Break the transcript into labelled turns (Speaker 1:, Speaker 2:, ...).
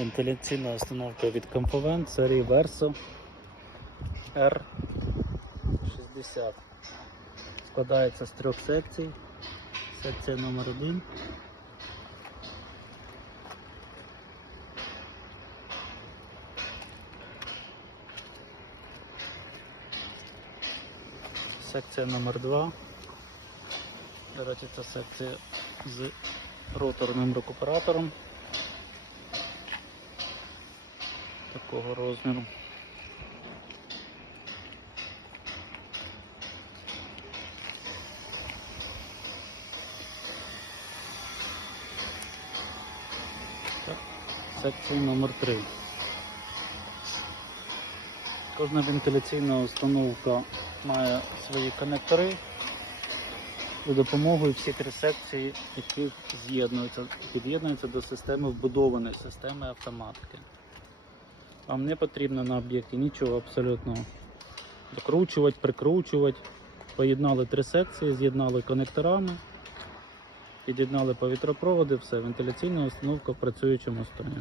Speaker 1: Вентиляційна установка від Compovent серії Verso R60. Складається з трьох секцій. Секція номер 1 Секція номер 2 До речі, це секція з роторним рекуператором такого розміру. Так, Секція номер 3 Кожна вентиляційна установка має свої конектори за допомогою всі три секції, які з'єднуються, під'єднуються до системи вбудованої системи автоматики. Вам не потрібно на об'єкті нічого абсолютно докручувати, прикручувати. Поєднали три секції, з'єднали конекторами, під'єднали повітропроводи, все, вентиляційна установка в працюючому стані.